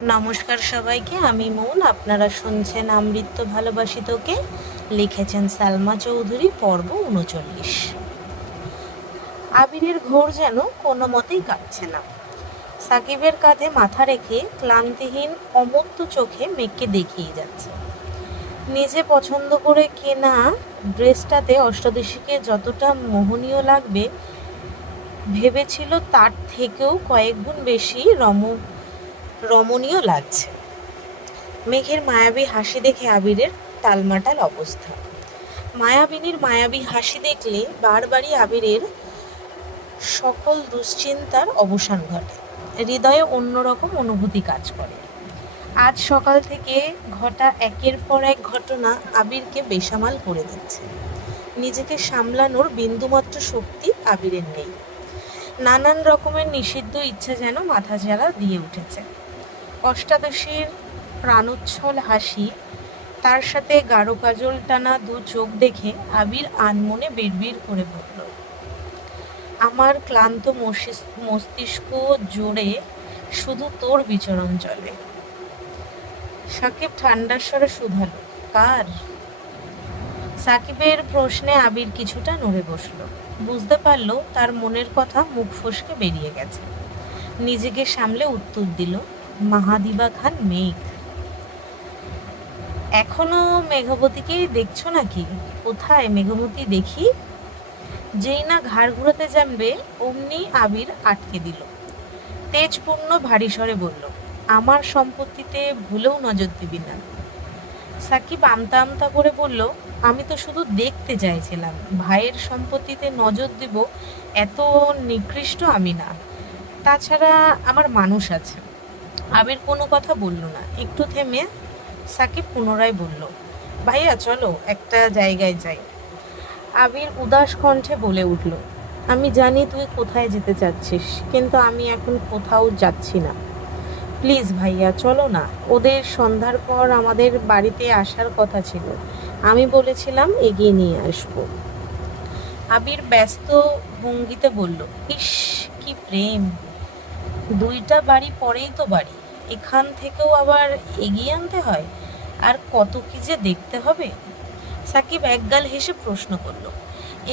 নমস্কার সবাইকে, আমি মৌন। আপনারা শুনছেন আমৃত্য ভালোবাসি তোকে, লিখেছেন সালমা চৌধুরী। পর্ব ৩৯। আবিরের ঘোর যেন কোনো মতেই কাটছে না। সাকিবের কাঁধে মাথা রেখে ক্লান্তিহীন অমত্ত চোখে মেঘকে দেখিয়ে যাচ্ছে। নিজে পছন্দ করে কেনা ড্রেসটাতে অষ্টাদশীকে যতটা মোহনীয় লাগবে ভেবেছিল, তার থেকেও কয়েক গুণ বেশি রমণীয় লাগছে। মেঘের মায়াবী হাসি দেখে আবিরের টালমাটাল অবস্থা। মায়াবিনীর মায়াবী হাসি দেখলে বারবারই আবিরের সকল দুশ্চিন্তার অবসান ঘটে। হৃদয়ে অন্যরকম অনুভূতি কাজ করে। আজ সকাল থেকে ঘটা একের পর এক ঘটনা আবিরকে বেসামাল করে দিচ্ছে। নিজেকে সামলানোর বিন্দুমাত্র শক্তি আবিরের নেই। নানান রকমের নিষিদ্ধ ইচ্ছা যেন মাথাচাড়া দিয়ে উঠেছে। অষ্টাদশীর প্রাণোচ্ছল হাসি, তার সাথে গাঢ় কাজল টানা দু চোখ দেখে আবির আনমনে বিড়বিড় করে বলল, আমার ক্লান্ত মস্তিষ্ক জোরে শুধু তোর বিচরণ চলে। সাকিব ঠান্ডার স্বরে শুধালো, কার? সাকিবের প্রশ্নে আবির কিছুটা নড়ে বসল। বুঝতে পারল তার মনের কথা মুখ ফসকে বেরিয়ে গেছে। নিজেকে সামলে উত্তর দিল, মাহাদিবা খান মেঘ। এখনো মেঘবতীকেই দেখছো নাকি? কোথায় মেঘবতী দেখি? যেই না ঘাড় ঘুরাতে জানবে অমনি আবির আটকে দিল। তেজপূর্ণ ভারী স্বরে বলল, আমার সম্পত্তিতে ভুলেও নজর দিবি না। সাকিব আমতা আমতা করে বলল, আমি তো শুধু দেখতে চাইছিলাম। ভাইয়ের সম্পত্তিতে নজর দিব এত নিকৃষ্ট আমি না। তাছাড়া আমার মানুষ আছে। আবির কোনো কথা বলল না। একটু থেমে সাকিব পুনরায় বলল, ভাইয়া চলো একটা জায়গায় যাই। আবির উদাস কণ্ঠে বলে উঠল, আমি জানি তুই কোথায় যেতে চাচ্ছিস, কিন্তু আমি এখন কোথাও যাচ্ছি না। প্লিজ ভাইয়া চলো না। ওদের সন্ধ্যার পর আমাদের বাড়িতে আসার কথা ছিল। আমি বলেছিলাম এগিয়ে নিয়ে আসবো। আবির ব্যস্ত ভঙ্গিতে বলল, ইস কি প্রেম! দুইটা বাড়ি পরেই তো বাড়ি, এখান থেকেও আবার এগিয়ে আনতে হয়? আর কত কি যে দেখতে হবে। সাকিব একগাল হেসে প্রশ্ন করল,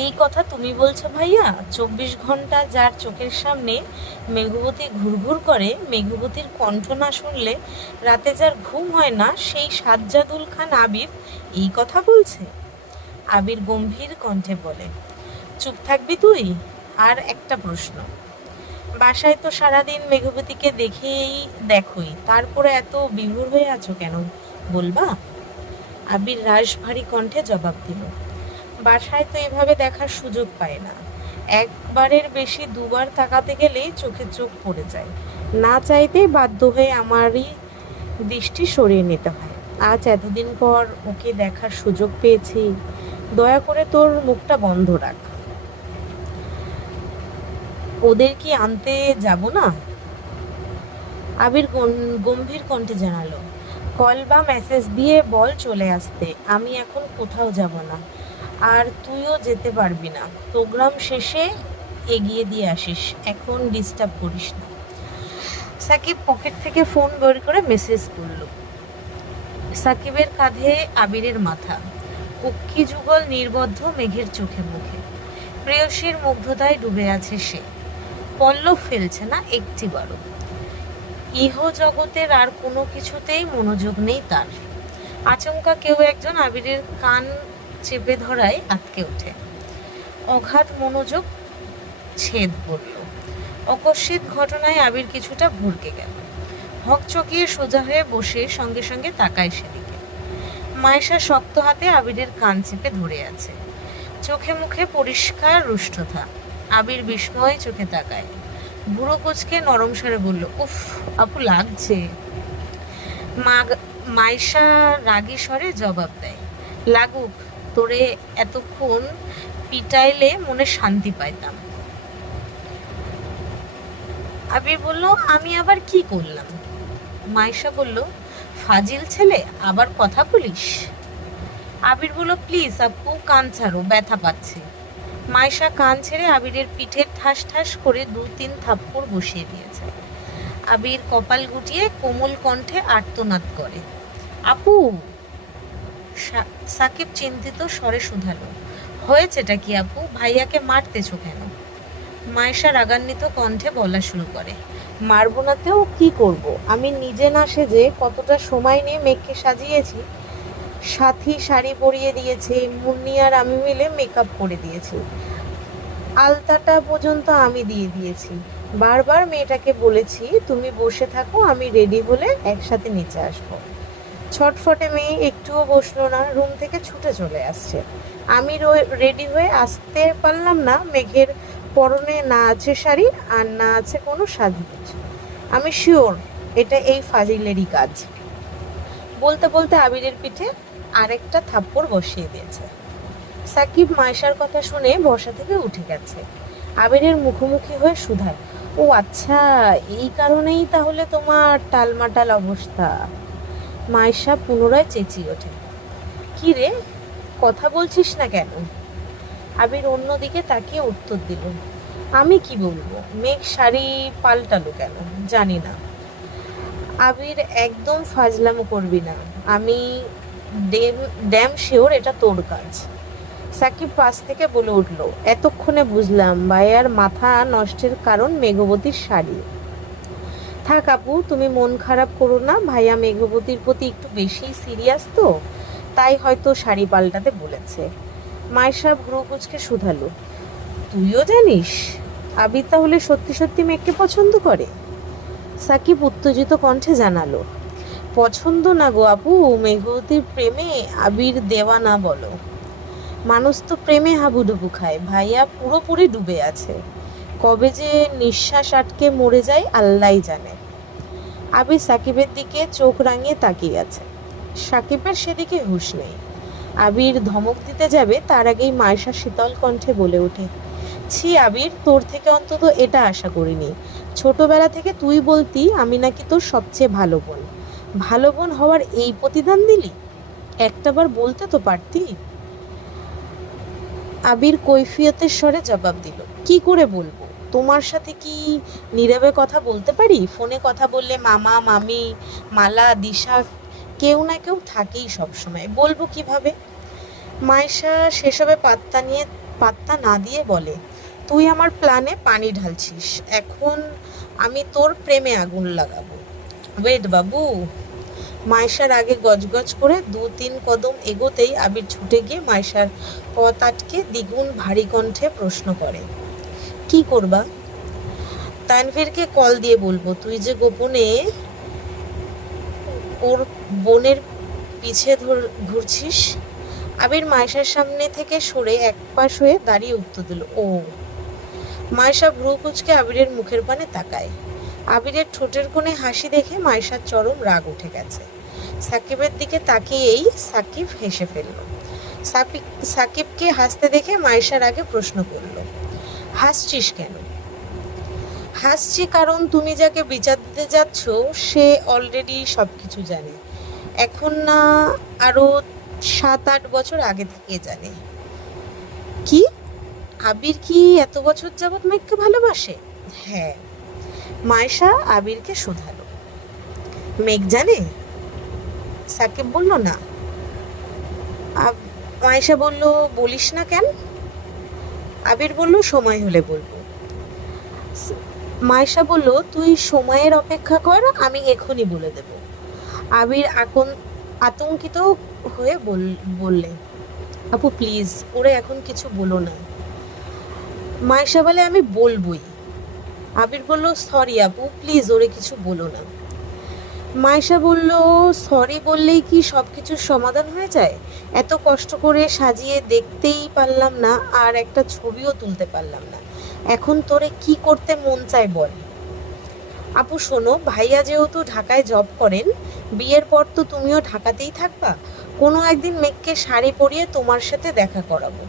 এই কথা তুমি বলছো ভাইয়া? ২৪ ঘন্টা যার চোখের সামনে মেঘবতী ঘুরঘুর করে, মেঘবতীর কণ্ঠ না শুনলে রাতে যার ঘুম হয় না, সেই সাজ্জাদুল খান আবির এই কথা বলছে? আবির গম্ভীর কণ্ঠে বলে, চুপ থাকবি তুই? আর একটা প্রশ্ন, বাসায় তো সারাদিন মেঘবতীকে দেখোই, তারপরে এত বিভোর হয়ে আছো কেন, বলবা? আবির রাশ ভারী কণ্ঠে জবাব দিল, বাসায় তো এভাবে দেখার সুযোগ পায় না। একবারের বেশি দুবার তাকাতে গেলেই চোখে চোখ পড়ে যায়। না চাইতেই বাধ্য হয়ে আমারই দৃষ্টি সরিয়ে নিতে হয়। আজ এতদিন পর ওকে দেখার সুযোগ পেয়েছি, দয়া করে তোর মুখটা বন্ধ রাখ। ওদের কি আনতে যাব না? আবির গম্ভীর কণ্ঠে জানালো, কল বা মেসেজ দিয়ে বল চলে আসতে। আমি এখন কোথাও যাব না, আর তুইও যেতে পারবি না। প্রোগ্রাম শেষে এগিয়ে দিয়ে আসিস, এখন ডিস্টার্ব করিস না। সাকিব পকেট থেকে ফোন বের করে মেসেজ করল। সাকিবের কাঁধে আবিরের মাথা, পক্ষী যুগল নির্বদ্ধ মেঘের চোখে মুখে। প্রেয়সীর মুগ্ধতায় ডুবে আছে সে, পল্লব ফেলছে না একটিবারও। ইহ জগতের আর কোনো কিছুতেই মনোযোগ নেই তার। আচমকা কেউ একজন আবিরের কান চেপে ধরায় আটকে ওঠে। অগাধ মনোযোগ ছেদ পড়ল। অকস্মিত ঘটনায় আবির কিছুটা ভরকে গেল। হকচকিয়ে সোজা হয়ে বসে সঙ্গে সঙ্গে তাকায় সেদিকে। মায়েশা শক্ত হাতে আবিরের কান চেপে ধরে আছে, চোখে মুখে পরিষ্কার রুষ্টতা। আবির বিস্ময়ে চোখে তাকায়। বুড়ো কুচকে নরম স্বরে বলল, উফ আপু লাগছে। মাইশা রাগী স্বরে জবাব দেয়, লাগুক, তোরে এতক্ষণ পিটাইলে মনে শান্তি পাইতাম। আবির বলল, আমি আবার কি করলাম? মাইশা বলল, ফাজিল ছেলে, আবার কথা বলিস? আবির বলল, প্লিজ আপু কান ছাড়ো, ব্যথা পাচ্ছে। মাইশা কান ছেড়ে আবিরের পিঠে ঠাস ঠাস করে ২-৩ থাপ্পড় বসিয়ে দিয়েছে। আবির কপাল গুটিয়ে কোমল কণ্ঠে আর্তনাদ করে, আপু। সাকিব চিন্তিত স্বরে শুধালো, হয়েছেটা কি আপু? ভাইয়াকে মারতেছো কেন? মায়েশা রাগান্বিত কণ্ঠে বলা শুরু করে, মারবো নাতেও কি করব? আমি নিজে না সেজে কতটা সময় নিয়ে মেঘকে সাজিয়েছি। সাথী শাড়ি পরিয়ে দিয়েছে, মুন্নি আর আমি মিলে মেকআপ করে দিয়েছি, আলতাটা পর্যন্ত আমি দিয়ে দিয়েছি। বারবার মেয়েটাকে বলেছি তুমি বসে থাকো, আমি রেডি হলে একসাথে নিচে আসবো। ছটফটে মেয়ে একটুও বসলো না, রুম থেকে ছুটে চলে আসছে। আমি রেডি হয়ে আসতে পারলাম না, মেঘের পরনে না আছে শাড়ি আর না আছে কোনো সাজগোজ। আমি শিওর এটা এই ফাজিলেরই কাজ। বলতে বলতে আবিরের পিঠে আরেকটা থাপ্পড় বসিয়ে দিয়েছে। সাকিব মায়েশার কথা শুনে বসা থেকে উঠে গেছে। আবিরের মুখোমুখি হয়ে শুধায়, ও আচ্ছা, এই কারণেই তাহলে তোমার টালমাটাল অবস্থা। মায়েশা পুনরায় চেঁচিয়ে ওঠে, কি রে, কথা বলছিস না কেন? আবির অন্যদিকে তাকিয়ে উত্তর দিল, আমি কি বলবো, মেঘ শাড়ি পাল্টালো কেন জানি না। আবির, একদম ফাজলামো করবি না, আমি ড্যাম শিওর এটা তোর কাজ। সাকিব পাশ থেকে বলে উঠল, এতক্ষণে বুঝলাম ভাইয়ার মাথা নষ্টের কারণ মেঘবতীর শাড়ি। থাক আপু, তুমি মন খারাপ করো না, ভাইয়া মেঘবতীর প্রতি একটু বেশি সিরিয়াস তো, তাই হয়তো শাড়ি পাল্টাতে বলেছে। মায়েশা ভ্রু কুঁচকে শুধালো, তুইও জানিস আবির তাহলে সত্যি সত্যি মেঘকে পছন্দ করে? সাকিব উত্তেজিত কণ্ঠে জানালো, পছন্দ না গো আপু, মেঘবতীর প্রেমে আবির দেওয়ানা বলো। মানুষ তো প্রেমে হাবুডুবু খায়, ভাইয়া পুরোপুরি ডুবে আছে, কবে যে নিঃশ্বাস আটকে মরে যায় আল্লাহই জানে। আবির সাকিবের দিকে চোখ রাঙিয়ে তাকিয়ে আছে। সাকিবের সেদিকে হুঁশ নেই। আবির ধমক দিতে যাবে তার আগেই মায়েশা শীতল কণ্ঠে বলে ওঠে, ছি আবির, তোর থেকে অন্তত এটা আশা করিনি। ছোটবেলা থেকে তুই বলতি আমি নাকি তোর সবচেয়ে ভালো বোন, ভালো বোন হওয়ার এই প্রতিদান দিলি? একটাবার বলতে তো পারতি। আবির কৈফিয়তের স্বরে জবাব দিল, কি করে বলবো? তোমার সাথে কি নীরবে কথা বলতে পারি? ফোনে কথা বললে মামা মামি মালা দিশা কেউ না কেউ থাকেই সবসময়, বলবো কিভাবে? মায়েশা সেসবে পাত্তা না দিয়ে বলে, তুই আমার প্ল্যানে পানি ঢালছিস, এখন আমি তোর প্রেমে আগুন লাগাবো। ওয়েট বাবু। মায়েশার আগে গজগজ করে 2-3 কদম এগোতেই আবির ছুটে গিয়ে মায়েশার পথ আটকে দ্বিগুণ ভারী কণ্ঠে প্রশ্ন করে, কি করবা? তানভীরকে কল দিয়ে বলবো তুই যে গোপনে ওর বোনের পিছে ঘুরছিস। আবির মায়েশার সামনে থেকে সরে একপাশ হয়ে দাঁড়িয়ে উত্তর দিল, ও। মায়েশা ভ্রু কুঁচকে আবিরের মুখের পানে তাকায়। আবিরের ঠোঁটের কোণে হাসি দেখে মায়েশার চরম রাগ উঠে গেছে। সাকিবের দিকে তাকিয়েই সাকিব হেসে ফেলল। সাকিবকে হাসতে দেখে মায়েশার আগে প্রশ্ন করল, হাসছিস কেন? হাসছি কারণ তুমি যাকে বিচার দিতে যাচ্ছ সে অলরেডি সব কিছু জানে, এখন না আরো 7-8 বছর আগে থেকে জানে। কি? আবির কি এত বছর যাবৎ মেঘকে ভালোবাসে? হ্যাঁ। মায়েশা আবিরকে শোধালো, মেঘ জানে? সাকিব বলল, না। মায়েশা বলল, বলিস না কেন? আবির বলল, সময় হলে বলবো। মায়েশা বলল, তুই সময়ের অপেক্ষা কর, আমি এখনই বলে দেব। আবির আতঙ্কিত হয়ে বললে, আপু প্লিজ, ওরে এখন কিছু বলো না। মায়েশা বলে, আমি বলবই। আবির বলল, সরি আপু, প্লিজ ওরে কিছু বলো না। মায়েশা বলল, সরি বললেই কি সব কিছুর সমাধান হয়ে যায়? এত কষ্ট করে সাজিয়ে দেখতেই পারলাম না, আর একটা ছবিও তুলতে পারলাম না, এখন তোরে কি করতে মন চায় বল। আপু শোনো, ভাইয়া যেহেতু ঢাকায় জব করেন, বিয়ের পর তো তুমিও ঢাকাতেই থাকবা, কোনো একদিন মেঘকে শাড়ি পরিয়ে তোমার সাথে দেখা করাবো,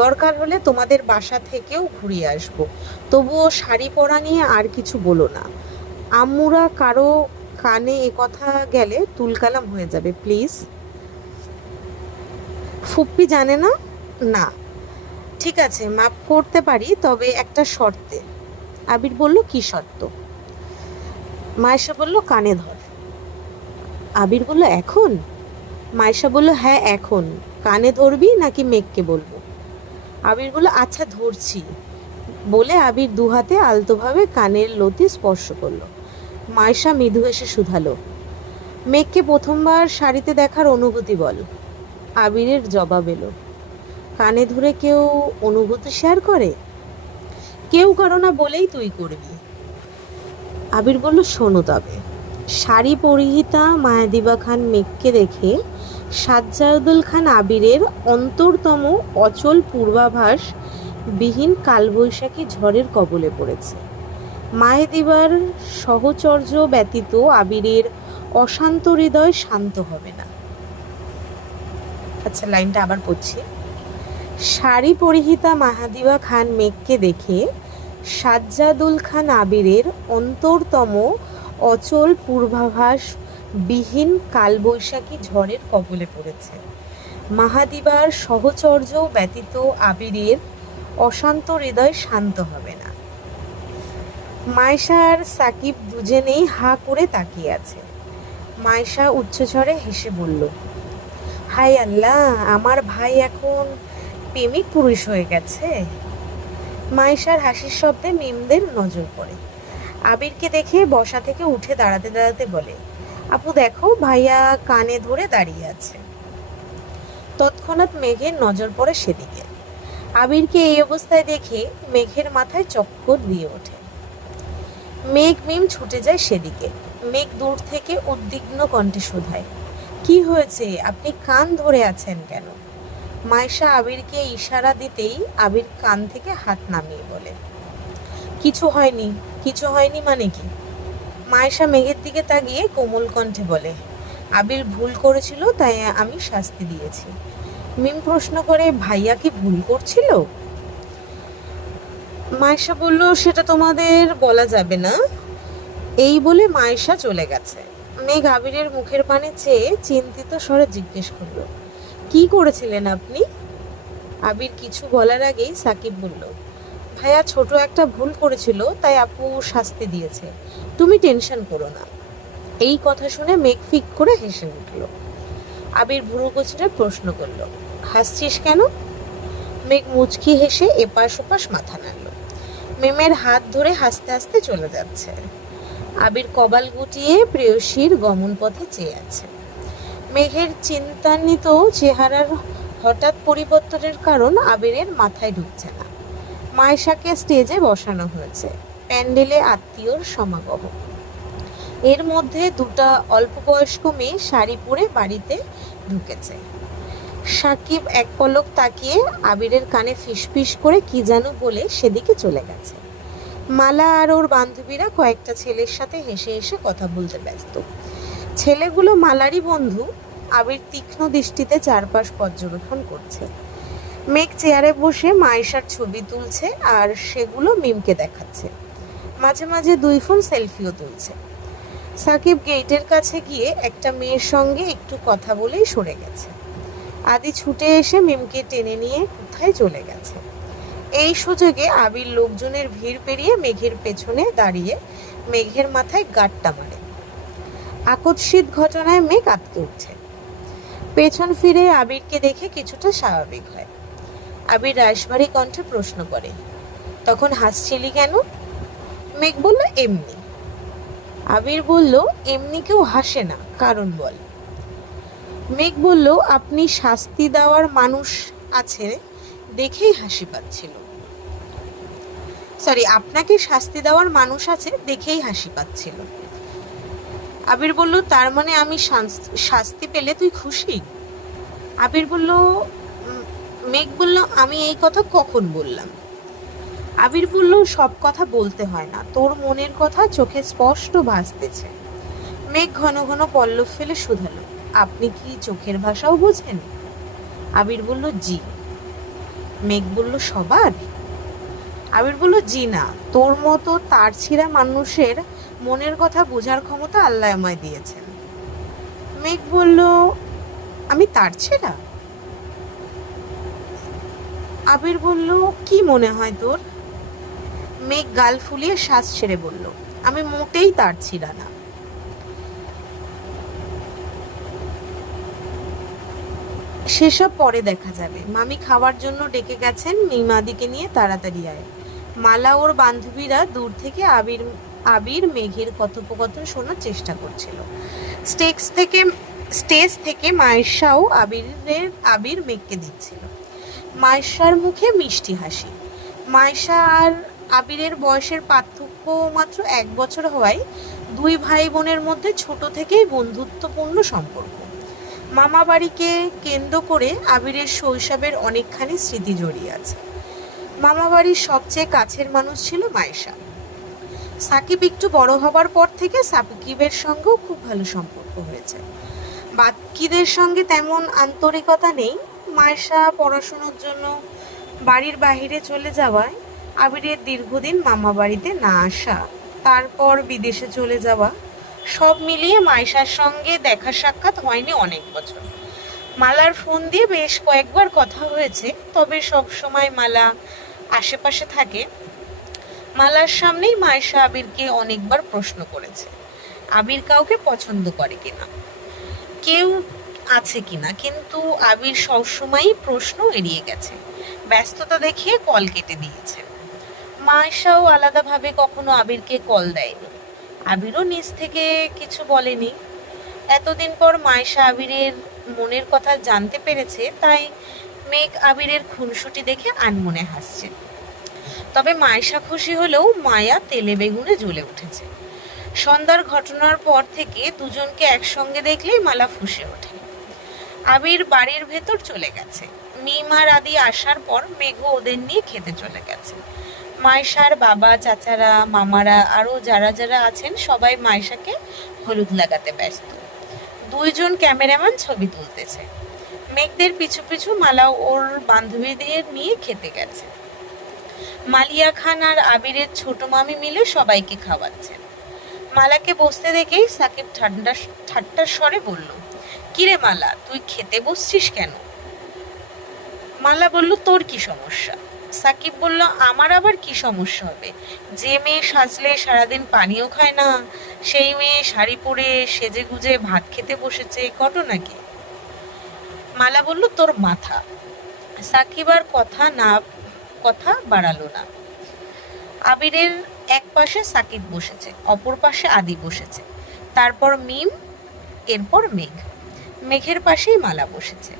দরকার হলে তোমাদের বাসা থেকেও ঘুরিয়ে আসবো, তবুও শাড়ি পরা নিয়ে আর কিছু বলো না। আম্মুরা কারো কানে এ কথা গেলে তুলকালাম হয়ে যাবে, প্লিজ। ফুপ্পি জানে না? না। ঠিক আছে, মাফ করতে পারি, তবে একটা শর্তে। আবির বলল, কি শর্ত? মায়েশা বলল, কানে ধর। আবির বলল, এখন? মায়েশা বলল, হ্যাঁ এখন। কানে ধরবি নাকি মেঘকে বলবো? আবির বলল, আচ্ছা ধরছি। বলে আবির দু হাতে আলতোভাবে কানের লতি স্পর্শ করলো। মায়েশা মৃদু হেসে শুধালো, মেঘকে প্রথমবার শাড়িতে দেখার অনুভূতি বল। আবিরের জবাব এলো, কানে ধরে কেউ অনুভূতি শেয়ার করে? কেউ করো না বলেই তুই করবি। আবির বলল, শোনো তবে। শাড়ি পরিহিতা মায়াদিবা খান মেঘকে দেখে সাজ্জাদুল খান আবিরের অন্তরতম অচল পূর্বাভাস বিহীন কালবৈশাখী ঝড়ের কবলে পড়েছে। মায়াদিবার সহচর্য ব্যতীত আবিরের অশান্ত হৃদয় শান্ত হবে না। আচ্ছা, লাইনটা আবার পড়ছি। শাড়ি পরিহিতা মাহাদিবা খান মেঘকে দেখে সাজ্জাদুল খান আবিরের অন্তরতম অচল পূর্বাভাস বিহীন কালবৈশাখী ঝড়ের কবলে পড়েছে। মাহাদিবার সহচর্য ব্যতীত আবিরের অশান্ত হৃদয় শান্ত হবে না। মায়েশা আর সাকিব দুজনেই হা করে তাকিয়ে আছে। মায়েশা উচ্চস্বরে হেসে বলল, হাই আল্লাহ, আমার ভাই এখন প্রেমিক পুরুষ হয়ে গেছে। মায়েশার হাসির শব্দে মিমদের নজর পড়ে। আবিরকে দেখে বসা থেকে উঠে দাঁড়াতে দাঁড়াতে বলে, আপু দেখো, ভাইয়া কানে ধরে দাঁড়িয়ে আছে। তৎক্ষণাৎ মেঘের নজর পড়ে সেদিকে। আবিরকে এই অবস্থায় দেখে মেঘের মাথায় চক্কর দিয়ে ওঠে। মেঘ মিম ছুটে যায় সেদিকে। মেঘ দূর থেকে উদ্বিগ্ন কণ্ঠে শোধায়, কি হয়েছে? আপনি কান ধরে আছেন কেন? মায়েশা আবিরকে ইশারা দিতেই আবির কান থেকে হাত নামিয়ে বলে, কিছু হয়নি। কিছু হয়নি মানে কি? মায়েশা মেঘের দিকে তাকিয়ে কোমল কণ্ঠে বলে, আবির ভুল করেছিল, তাই আমি শাস্তি দিয়েছি। মিম প্রশ্ন করে, ভাইয়া কি ভুল করছিল? মায়েশা বলল, সেটা তোমাদের বলা যাবে না। এই বলে মায়েশা চলে গেছে। মেঘ আবিরের মুখের পানে চেয়ে চিন্তিত স্বরে জিজ্ঞেস করল, কি করেছিলেন আপনি? আবির কিছু বলার আগেই সাকিব বলল, ভাইয়া ছোট একটা ভুল করেছিল, তাই আপু শাস্তি দিয়েছে, তুমি টেনশন করো না। এই কথা শুনে মেঘ ফিক করে হেসে উঠল। আবির ভুরু কুঁচড়ে প্রশ্ন করল, হাসছিস কেন? মেঘ মুচকি হেসে এপাশ ওপাশ মাথা নাড়ল। মেমের হাত ধরে হাসতে হাসতে চলে যাচ্ছে। আবির কপাল গুটিয়ে প্রেয়সীর গমন পথে চেয়ে আছে। মেঘের চিন্তান্বিত চেহারার হঠাৎ পরিবর্তনের কারণ আবিরের মাথায় ঢুকছে না। মায়েশাকে স্টেজে বসানো হয়েছে, প্যান্ডেলে আত্মীয়র সমাগম। এর মধ্যে দুটা অল্প বয়স্ক মেয়ে শাড়ি পরে বাড়িতে ঢুকেছে। সাকিব এক পলক তাকিয়ে আবিরের কানে ফিসফিস করে কি যেন বলে সেদিকে চলে গেছে। মালা আর ওর বান্ধবীরা কয়েকটা ছেলের সাথে হেসে হেসে কথা বলতে ব্যস্ত। ছেলেগুলো মালারই বন্ধু। আবির তীক্ষ্ণ দৃষ্টিতে চারপাশ পর্যবেক্ষণ করছে। মেঘ চেয়ারে বসে মায়েশার ছবি তুলছে আর সেগুলো মিমকে দেখাচ্ছে। মাঝে মাঝে দুই ফোন সেলফিও তুলছে। সাকিব গেটের কাছে গিয়ে একটা মেয়ের সঙ্গে একটু কথা বলেই সরে গেছে। আদি ছুটে এসে মিমকে টেনে নিয়ে কোথায় চলে গেছে। এই সুযোগে আবির লোকজনের ভিড় পেরিয়ে মেঘের পেছনে দাঁড়িয়ে মেঘের মাথায় গাঁটটা মারে। আকস্মিক ঘটনায় মেঘ আঁতকে উঠছে। পেছন ফিরে আবিরকে দেখে কিছুটা স্বাভাবিক হয়। আবির রাশভারী কণ্ঠে প্রশ্ন করে, তখন হাসছিলি কেন? মেঘ বলল, এমনি। আবির বলল, এমনি কেউ হাসে না, কারণ বল। মেঘ বলল, আপনি শাস্তি দেওয়ার মানুষ আছে দেখেই হাসি পাচ্ছিল। আপনাকে শাস্তি দেওয়ার মানুষ আছে দেখেই হাসি পাচ্ছিল। আবির বলল, তার মানে আমি শাস্তি পেলে তুই খুশি? আবির বলল, মেঘ বলল, আমি এই কথা কখন বললাম? আবির বলল, সব কথা বলতে হয় না, তোর মনের কথা চোখে স্পষ্ট ভাসতেছে। মেঘ ঘন ঘন পল্লব ফেলে শুধালো, আপনি কি চোখের ভাষাও বোঝেন? আবির বলল, জি। মেঘ বলল, সবার? আবির বলল, জি না, তোর মতো তার ছিঁড়া মানুষের মনের কথা বোঝার ক্ষমতা আল্লাহ আমায় দিয়েছেন। মেঘ বলল, আমি তার ছেঁড়া? আবির বলল, কি মনে হয় তোর? মেঘ গাল ফুলিয়ে শ্বাস ছেড়ে বলল, আমি মোটেই তার ছিঁড়া না। সেসব পরে দেখা যাবে। মামি খাওয়ার জন্য ডেকে গেছেন, মিমাদিকে নিয়ে তাড়াতাড়ি আয়। মালা ওর বান্ধবীরা দূর থেকে আবির আবির মেঘের কথোপকথন শোনার চেষ্টা করছিল। স্টেজ থেকে মায়েশাও আবির মেঘকে দিচ্ছিল। মায়েশার মুখে মিষ্টি হাসি। মায়েশা আর আবিরের বয়সের পার্থক্য মাত্র 1 বছর হওয়ায় দুই ভাই বোনের মধ্যে ছোট থেকেই বন্ধুত্বপূর্ণ সম্পর্ক। মামা বাড়িকে কেন্দ্র করে আবিরের শৈশবের অনেকখানি স্মৃতি জড়িয়ে আছে। মামা বাড়ির সবচেয়ে কাছের মানুষ ছিল মায়েশা। সাকিব একটু বড় হবার পর থেকে সাকিবের সঙ্গেও খুব ভালো সম্পর্ক হয়েছে। বাকিদের সঙ্গে তেমন আন্তরিকতা নেই। মায়েশা পড়াশোনার জন্য বাড়ির বাইরে চলে যাওয়ায় আবিরের দীর্ঘদিন মামা বাড়িতে না আসা, তারপর বিদেশে চলে যাওয়া, সব মিলিয়ে মায়েশার সঙ্গে দেখা সাক্ষাৎ হয়নি অনেক বছর। মালার ফোন দিয়ে বেশ কয়েকবার কথা হয়েছে, তবে সব সময় মালা আশেপাশে থাকে। মালার সামনেই মায়েশা আবিরকে অনেকবার প্রশ্ন করেছে আবির কাউকে পছন্দ করে কিনা, কেউ আছে কিনা, কিন্তু আবির সবসময়ই প্রশ্ন এড়িয়ে গেছে, ব্যস্ততা দেখিয়ে কল কেটে দিয়েছে। মায়েশাও আলাদাভাবে কখনো আবিরকে কল দেয়নি, আবিরও নিজ থেকে কিছু বলেনি। এতদিন পর মায়েশা আবিরের মনের কথা জানতে পেরেছে, তাই মেঘ আবিরের খুনসুটি দেখে আনমনে হাসছে। তবে মায়েশা খুশি হলেও মায়া তেলে বেগুনে জ্বলে উঠেছে। সন্ধ্যার ঘটনার পর থেকে দুজনকে একসঙ্গে দেখলেই মালা ফুঁসে ওঠে। আবির বাড়ির ভেতর চলে গেছে। মিমার আদি আসার পর মেঘ ওদের নিয়ে খেতে চলে গেছে। মায়েশার বাবা, চাচারা, মামারা আরও যারা যারা আছেন সবাই মায়েশাকে হলুদ লাগাতে ব্যস্ত। দুইজন ক্যামেরাম্যান ছবি তুলতেছে। মেঘদের পিছু পিছু মালা ওর বান্ধবীদের নিয়ে খেতে গেছে। মালিয়া খান আর আবিরের ছোট মামি মিলে সবাইকে খাওয়াচ্ছেন। মালাকে বসতে দেখেই সাকিব ঠাট্টার স্বরে বলল, কিরে মালা, তুই খেতে বসছিস কেন? মালা বলল, তোর কি সমস্যা? সাকিব বলল, আমার আবার কি সমস্যা হবে? যে মেয়ে সাজলে সারাদিন পানিও খায় না, সেই মেয়ে শাড়ি পরে সেজে গুজে ভাত খেতে বসেছে, ঘটনা কি? মালা বলল, তোর মাথা। সাকিব আর কথা বাড়ালো না। আবিরের এক পাশে সাকিব বসেছে, অপর পাশে আদি বসেছে, তারপর মিম, এরপর মেঘ। মেঘের পাশেই মালা বসেছে।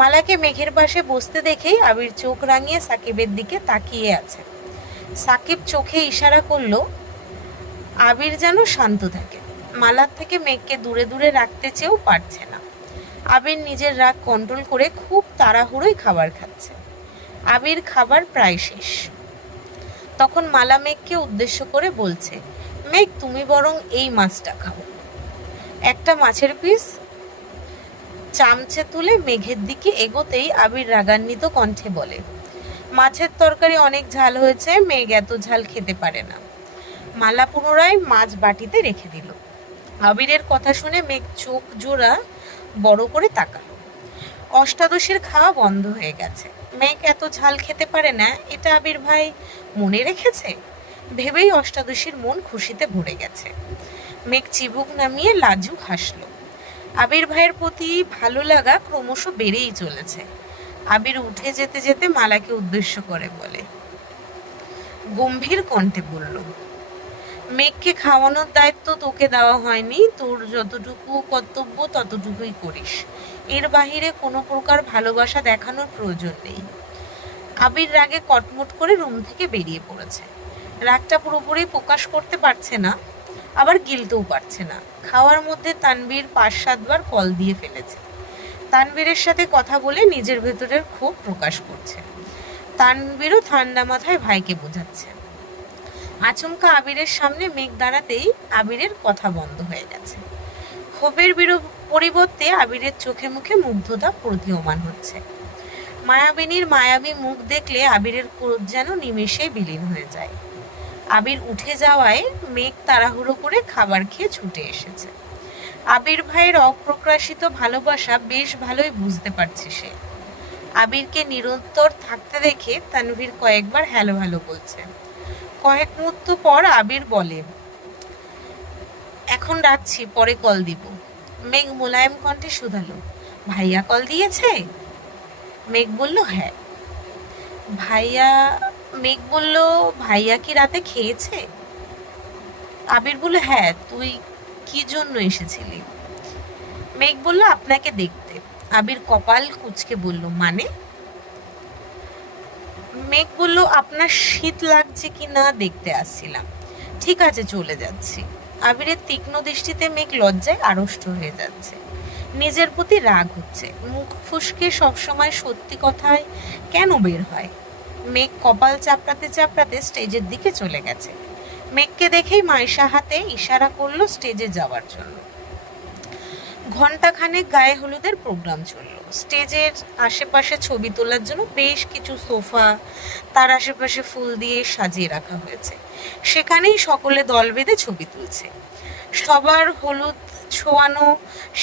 মালাকে মেঘের পাশে বসতে দেখেই আবির চোখ রাঙিয়ে সাকিবের দিকে তাকিয়ে আছে। সাকিব চোখে ইশারা করলো আবির যেন শান্ত থাকে। মালার থেকে মেঘকে দূরে দূরে রাখতে চেয়েও পারছে না। আবির নিজের রাগ কন্ট্রোল করে খুব তাড়াহুড়োই খাবার খাচ্ছে। আবির খাবার প্রায় শেষ। তখন মালা মেঘকে উদ্দেশ্য করে বলছে, মেঘ, তুমি বরং এই মাছটা খাও। একটা মাছের পিস চামচে তুলে মেঘের দিকে এগোতেই আবির রাগান্বিত কণ্ঠে বলে, মাছের তরকারি অনেক ঝাল হয়েছে, মেঘ এত ঝাল খেতে পারে না। মালা পুনরায় মাছ বাটিতে রেখে দিল। আবিরের কথা শুনে মেঘ চোখ জোড়া বড় করে তাকালো। অষ্টাদশীর খাওয়া বন্ধ হয়ে গেছে। মেঘ এত ঝাল খেতে পারে না, এটা আবির ভাই মনে রেখেছে ভেবেই অষ্টাদশীর মন খুশিতে ভরে গেছে। মেঘ চিবুক নামিয়ে লাজুক হাসলো। আবির ভাইয়ের প্রতি ভালো লাগা ক্রমশ বেড়েই চলেছে। আবির উঠে যেতে যেতে মালাকে উদ্দেশ্য করে বলে, গম্ভীর কণ্ঠে বলল, মেঘকে খাওয়ানোর দায়িত্ব তোকে দেওয়া হয়নি, তোর যতটুকু কর্তব্য ততটুকুই করিস, এর বাহিরে কোনো প্রকার ভালোবাসা দেখানোর প্রয়োজন নেই। আবির রাগে কটমট করে রুম থেকে বেরিয়ে পড়েছে। রাগটা পুরোপুরি প্রকাশ করতে পারছে না, আবার গিলতেও পারছে না। খাওয়ার মধ্যে তানভীর 5-7 বার কল দিয়ে ফেলেছে। তানভীরের সাথে কথা বলে নিজের ভেতরের ক্ষোভ প্রকাশ করছে। তানভীরও ঠান্ডা মাথায় ভাইকে বোঝাচ্ছে। আচমকা আবিরের সামনে মেঘ দাঁড়াতেই আবিরের কথা বন্ধ হয়ে গেছে। ক্ষোভের পরিবর্তে আবিরের চোখে মুখে মুগ্ধতা প্রতীয়মান হচ্ছে। মায়াবিনীর মায়াবী মুখ দেখলে আবিরের ক্রোধ যেন নিমেষেই বিলীন হয়ে যায়। আবির উঠে যাওয়ায় মেঘ তাড়াহুড়ো করে খাবার খেয়ে ছুটে এসেছে। আবির ভাইয়ের অপ্রকাশিত ভালোবাসা বেশ ভালোই বুঝতে পারছে সে। আবিরকে নিরন্তর থাকতে দেখে তানভীর কয়েকবার হ্যালো হ্যালো বলছে। কয়েক মুহূর্ত পর আবির বলে, এখন রাখছি, পরে কল দিব। মেঘ মোলায়েম কণ্ঠে শুধালো, ভাইয়া কল দিয়েছে? মেঘ বলল, হ্যাঁ। ভাইয়া মেঘ বলল, ভাইয়া কি রাতে খেয়েছে? আবির বলল, হ্যাঁ। তুই কি জন্য এসেছিলি? মেঘ বলল, আপনাকে দেখতে। আবির কপাল কুঁচকে বলল, মানে? মেঘ বলল, আপনার শীত লাগছে কি না দেখতে আসছিলাম। ঠিক আছে, চলে যাচ্ছি। আবিরের তীক্ষ্ণ দৃষ্টিতে মেঘ লজ্জায় আড়ষ্ট হয়ে যাচ্ছে। নিজের প্রতি রাগ হচ্ছে। মুখ ফুসকে সবসময় সত্যি কথায় কেন বের হয়? মেঘ কপাল চাপড়াতে চাপড়াতে স্টেজের দিকে চলে গেছে। মেঘকে দেখেই মাইশা হাতে ইশারা করলো স্টেজে যাওয়ার জন্য। ঘণ্টাখানেক গায়ে হলুদের প্রোগ্রাম চলল। স্টেজের আশেপাশে ছবি তোলার জন্য বেশ কিছু সোফা, তার আশেপাশে ফুল দিয়ে সাজিয়ে রাখা হয়েছে। সেখানেই সকলে দল বেঁধে ছবি তুলছে। সবার হলুদ ছোঁয়ানো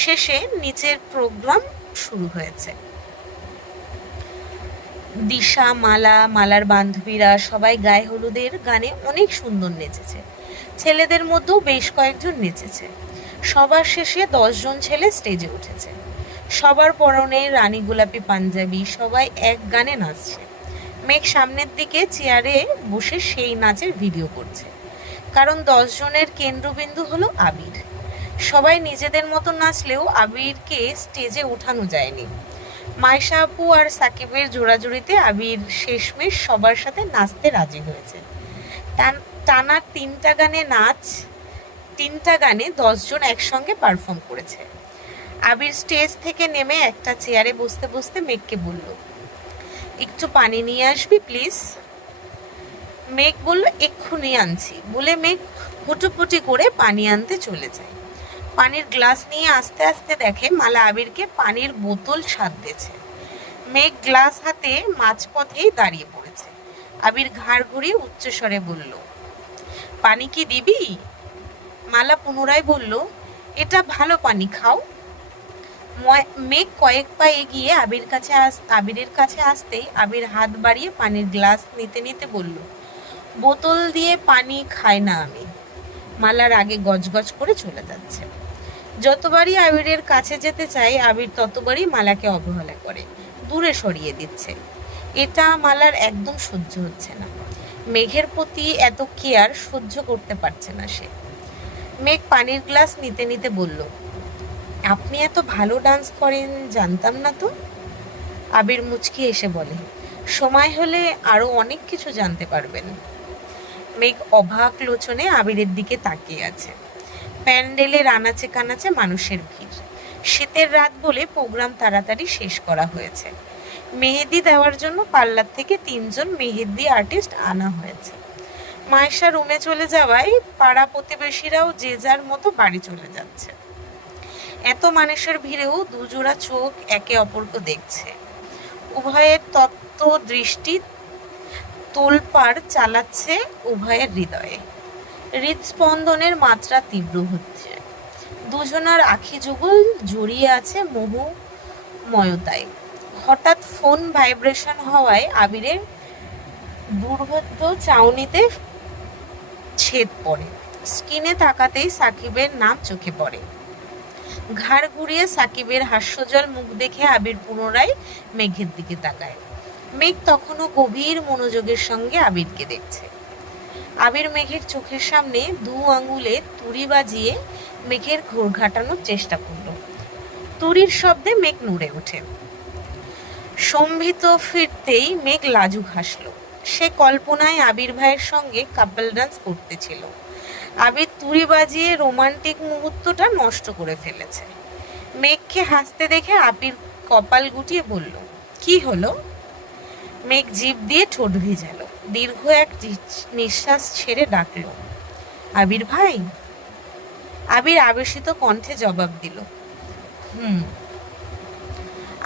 শেষে নিচের প্রোগ্রাম শুরু হয়েছে। দিশা, মালা, মালার বান্ধবীরা সবাই গায়ে হলুদের গানে অনেক সুন্দর নেচেছে। ছেলেদের মধ্যেও বেশ কয়েকজন নেচেছে। সবার শেষে 10 জন ছেলে স্টেজে উঠেছে। সবার পরনে রানী গোলাপি পাঞ্জাবি, সবাই এক গানে নাচছে। মেঘ সামনের দিকে চেয়ারে বসে সেই নাচের ভিডিও করছে, কারণ 10 জনের কেন্দ্রবিন্দু হলো আবির। সবাই নিজেদের মতো নাচলেও আবিরকে স্টেজে উঠানো যায়নি। মাইশা আপু আর সাকিবের জোড়াজুড়িতে আবির শেষমেশ সবার সাথে নাচতে রাজি হয়েছে। টানা 3টা গানে 10 জন একসঙ্গে পারফর্ম করেছে। আবির স্টেজ থেকে নেমে একটা চেয়ারে বসতে বসতে মেঘকে বলল, একটু পানি নিয়ে আসবি প্লিজ? মেঘ বলল, এক্ষুনি আনছি বলে মেঘ হুটোপুটি করে পানি আনতে চলে যায়। পানির গ্লাস নিয়ে আস্তে আস্তে দেখে মালা আবিরকে পানির বোতল সাধতেছে। মেঘ গ্লাস হাতে মাঝপথেই দাঁড়িয়ে পড়েছে। আবির ঘাড় ঘুরিয়ে উচ্চস্বরে বলল, পানি কি দিবি? মালা পুনরায় বলল, এটা ভালো পানি, খাও। মেঘ কয়েক পা এগিয়ে আবিরের কাছে আসতেই আবির হাত বাড়িয়ে পানির গ্লাস নিতে নিতে বলল, বোতল দিয়ে পানি খাই না আমি। মালার আগে গজগজ করে চলে যাচ্ছে। যতবারই আবিরের কাছে যেতে চাই আবির ততবারই মালাকে অবহেলা করে, দূরে সরিয়ে দিচ্ছে। এটা মালার একদম সহ্য হচ্ছে না। মেঘের প্রতি এত কেয়ার সহ্য করতে পারছে না সে। মেঘ পানির গ্লাস নিতে নিতে বলল, আপনি এত ভালো ডান্স করেন জানতাম না তো। আবির মুচকি এসে বলে, সময় হলে আরো অনেক কিছু জানতে পারবেন। মেঘ অবাক লোচনে আবিরের দিকে তাকিয়ে আছে। প্যান্ডেলের আনাচে কানাচে মানুষের ভিড়। শীতের রাত বলে প্রোগ্রাম তাড়াতাড়ি শেষ করা হয়েছে। মেহেদি দেওয়ার জন্য পার্লার থেকে 3 জন মেহেদি আর্টিস্ট আনা হয়েছে। মায়েশা রুমে চলে যাওয়ায় পাড়া প্রতিবেশীরাও যে যার মতো বাড়ি চলে যাচ্ছে। এত মানুষের ভিড়েও দুজোড়া চোখ একে অপরকে দেখছে। উভয়ের তত্ত্ব দৃষ্টি তোলপাড় চালাচ্ছে উভয়ের হৃদয়ে। হৃদস্পন্দনের মাত্রা তীব্র হচ্ছে। দুজনার আখি যুগল জড়িয়ে আছে মোহময়তায়। হঠাৎ ফোন ভাইব্রেশন হওয়ায় আবিরের দুর্ভেদ্য চাউনিতে ছেদ পড়ে। স্ক্রিনে তাকাতেই সাকিবের নাম চোখে পড়ে। ঘাড় ঘুরিয়ে সাকিবের হাস্যজ্জ্বল মুখ দেখে আবির পুনরায় মেঘের দিকে তাকায়। মেঘ তখনও গভীর মনোযোগের সঙ্গে আবিরকে দেখছে। আবির মেঘের চোখের সামনে 2 আঙুলে তুড়ি বাজিয়ে মেঘের ঘোর ঘাটানোর চেষ্টা করল। তুড়ির শব্দে মেঘ নড়ে ওঠে। সম্ভিত ফিরতেই মেঘ লাজুক হাসল। সে কল্পনায় আবির ভাইয়ের সঙ্গে কাপল ডান্স করতেছিল। আবির তুড়ি বাজিয়ে রোমান্টিক মুহূর্তটা নষ্ট করে ফেলেছে। মেঘকে হাসতে দেখে আবির কপাল গুটিয়ে বলল, কি হলো? মেঘ জিভ দিয়ে ঠোঁট ভিজালো। দীর্ঘ এক নিঃশ্বাস ছেড়ে ডাকল, আবির ভাই। আবির আবেশিত কণ্ঠে জবাব দিল,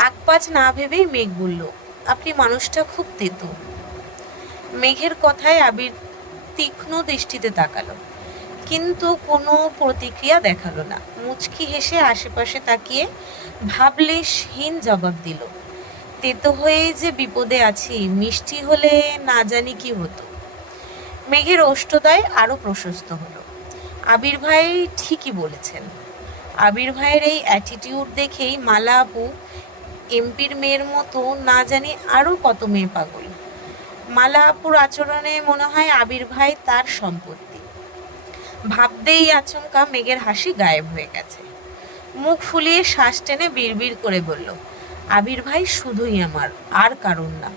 আকপাচ না ভেবেই মেঘ বলল, আপনি মানুষটা খুব তেতো। মেঘের কথায় আবির তীক্ষ্ণ দৃষ্টিতে তাকালো, কিন্তু কোনো প্রতিক্রিয়া দেখালো না। মুচকি হেসে আশেপাশে তাকিয়ে ভাবলেশহীন জবাব দিল, তেতো হয়েই যে বিপদে আছি, মিষ্টি হলে না জানি কি হতো। মেঘের ওষ্ঠদ্বয় আরো প্রশস্ত হলো। আবির ভাই ঠিকই বলেছেন। আবির ভাইয়ের এই অ্যাটিটিউড দেখেই মালা আপু এমপির মেয়ের মতো না জানি আরও কত মেয়ে পাগল। মালা আপুর আচরণে মনে হয় আবির ভাই তার সম্পত্তি। ভাবতেই আচমকা মেঘের হাসি গায়েব হয়ে গেছে। মুখ ফুলিয়ে শ্বাস টেনে বিড়বিড় করে বলল, আবির ভাই শুধুই আমার, আর কারণ না।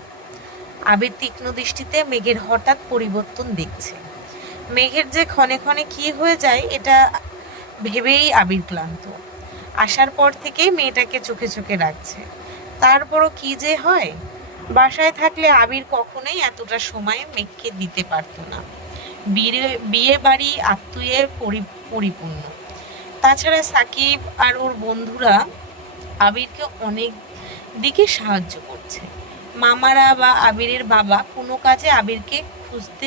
আবির তীক্ষ্ণ দৃষ্টিতে মেঘের হঠাৎ পরিবর্তন দেখছে। মেঘের যে ক্ষণে ক্ষণে কি হয়ে যায় এটা ভেবেই আবির ক্লান্ত। আসার পর থেকেই মেয়েটাকে চোখে চোখে রাখছে। তারপরও কি যে হয়। বাসায় থাকলে আবির কখনোই এতটা সময় মেঘকে দিতে পারত না। বিয়ে বাড়ি আত্মীয়ে পরিপূর্ণ। তাছাড়া সাকিব আর ওর বন্ধুরা আবিরকে অনেক দিকে সাহায্য করছে। মামারা বা আবিরের বাবা কোনো কাজে আবিরকে খুঁজতে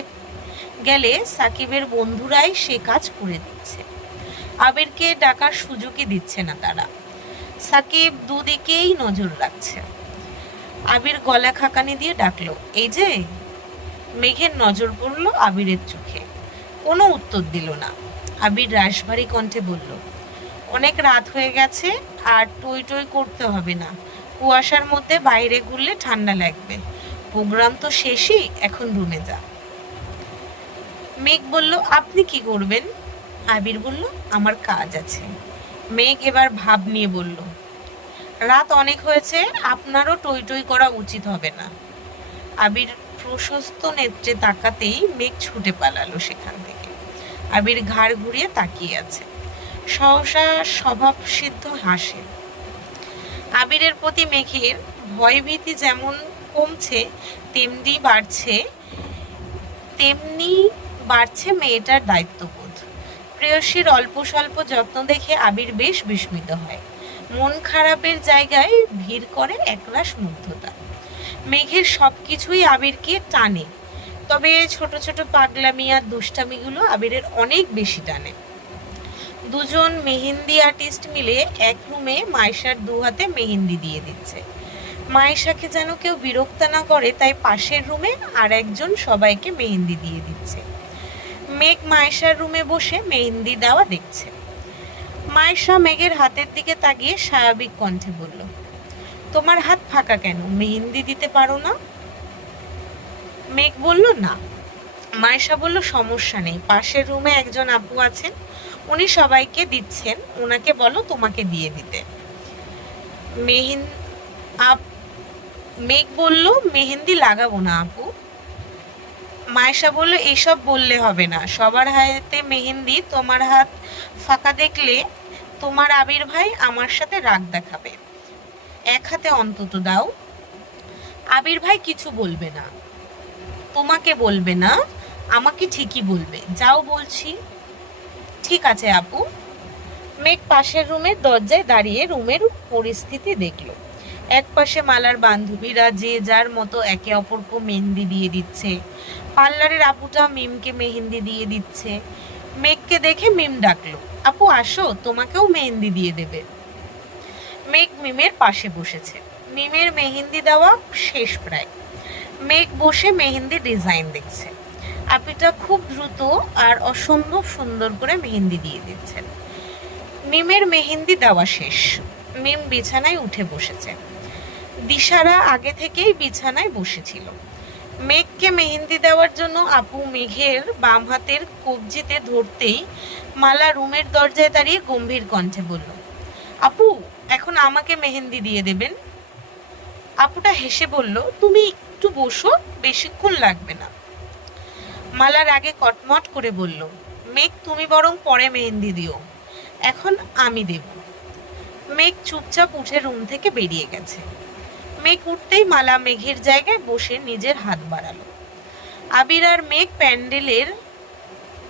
গেলে সাকিবের বন্ধুরাই সে কাজ করে দিচ্ছে। আবিরকে ডাকার সুযোগই দিচ্ছে না তারা। সাকিব দুদিকেই নজর রাখছে। আবির গলা খাকানি দিয়ে ডাকলো, এই যে। মেঘের নজর পড়ল আবিরের চোখে। কোনো উত্তর দিল না। আবির রাশভারী কণ্ঠে বলল, অনেক রাত হয়ে গেছে, আর টই টই করতে হবে না। কুয়াশার মধ্যে বাইরে ঘুরলে ঠান্ডা লাগবে। প্রোগ্রাম তো শেষই, এখন রুমে যা। মেঘ বলল, আপনি কি করবেন? আবির বলল, আমার কাজ আছে। মেঘ এবার ভাব নিয়ে বলল, রাত অনেক হয়েছে, আপনারও টই টই করা উচিত হবে না। আবির প্রশস্ত নেত্রে তাকাতেই মেঘ ছুটে পালালো সেখান থেকে। আবির ঘাড় ঘুরিয়ে তাকিয়ে আছে। সহসা স্বভাবসিদ্ধ হাসে। আবিরের প্রতি মেঘের ভয়ভীতি যেমন কমছে তেমনি বাড়ছে মেয়েটার দায়িত্ববোধ। প্রেয়সীর অল্প স্বল্প যত্ন দেখে আবির বেশ বিস্মিত হয়। মন খারাপের জায়গায় ভিড় করে একরাশ মুগ্ধতা। মেঘের সবকিছুই আবিরকে টানে, তবে ছোট ছোট পাগলামি আর দুষ্টামিগুলো আবিরের অনেক বেশি টানে। দুজন মেহেন্দি আর্টিস্ট মিলে এক রুমে মায়েশার দু হাতে মেহেন্দি দিয়ে দিচ্ছে। মায়েশাকে যেন কেউ বিরক্ত না করে তাই পাশের রুমে আর একজন সবাইকে মেহেন্দি দিয়ে দিচ্ছে। মেঘ মায়েশার রুমে বসে মেহেন্দি দেওয়া দেখছে। মায়েশা মেঘের হাতের দিকে তাকিয়ে স্বাভাবিক কণ্ঠে বলল, তোমার হাত ফাঁকা কেন? মেহেন্দি দিতে পারো না? মেঘ বলল, না। মায়েশা বলল, সমস্যা নেই, পাশের রুমে একজন আপু আছেন, উনি সবাইকে দিচ্ছেন, ওনাকে বলো তোমাকে দিয়ে দিতে। মেঘ বলল, মেহেন্দি লাগাবো না আপু। মায়েশা বলল, এসব বললে হবে না, সবার হাতে মেহেন্দি, তোমার হাত ফাঁকা দেখলে তোমার আবির ভাই আমার সাথে রাগ দেখাবে। এক হাতে অন্তত দাও। আবির ভাই কিছু বলবে না, তোমাকে বলবে না, আমাকে ঠিকই বলবে, যাও বলছি। ঠিক আছে আপু। মেঘ পাশের রুমের দরজায় দাঁড়িয়ে রুমের পরিস্থিতি দেখলো। এক পাশে মালার বান্ধবীরা যে যার মতো একে অপরকে মেহেন্দি দিয়ে দিচ্ছে। পার্লারের আপুটা মিমকে মেহেন্দি দিয়ে দিচ্ছে। মেঘকে দেখে মিম ডাকলো, আপু আসো, তোমাকেও মেহেন্দি দিয়ে দেবে। মেঘ মিমের পাশে বসেছে। মিমের মেহেন্দি দেওয়া শেষ প্রায়। মেঘ বসে মেহেন্দি ডিজাইন দেখছে। আপিটা খুব দ্রুত আর অসম্ভব সুন্দর করে মেহেন্দি দিয়ে দিচ্ছেন। মিমের মেহেন্দি দেওয়া শেষ। মিম বিছানায় উঠে বসেছে। দিশারা আগে থেকেই বিছানায় বসেছিল। মেঘকে মেহেন্দি দেওয়ার জন্য আপু মেঘের বাম হাতের কবজিতে ধরতেই মালা রুমের দরজায় দাঁড়িয়ে গম্ভীর কণ্ঠে বলল, আপু এখন আমাকে মেহেন্দি দিয়ে দেবেন। আপুটা হেসে বলল, তুমি একটু বসো, বেশিক্ষণ লাগবে না। মালার আগে কটমট করে বলল, মেঘ তুমি বরং পরে মেহেন্দি দিও, এখন আমি দেব। মেঘ চুপচাপ উঠে রুম থেকে বেরিয়ে গেছে। মেঘ উঠতেই মালা মেঘের জায়গায় বসে নিজের হাত বাড়ালো। আবির আর মেঘ প্যান্ডেলের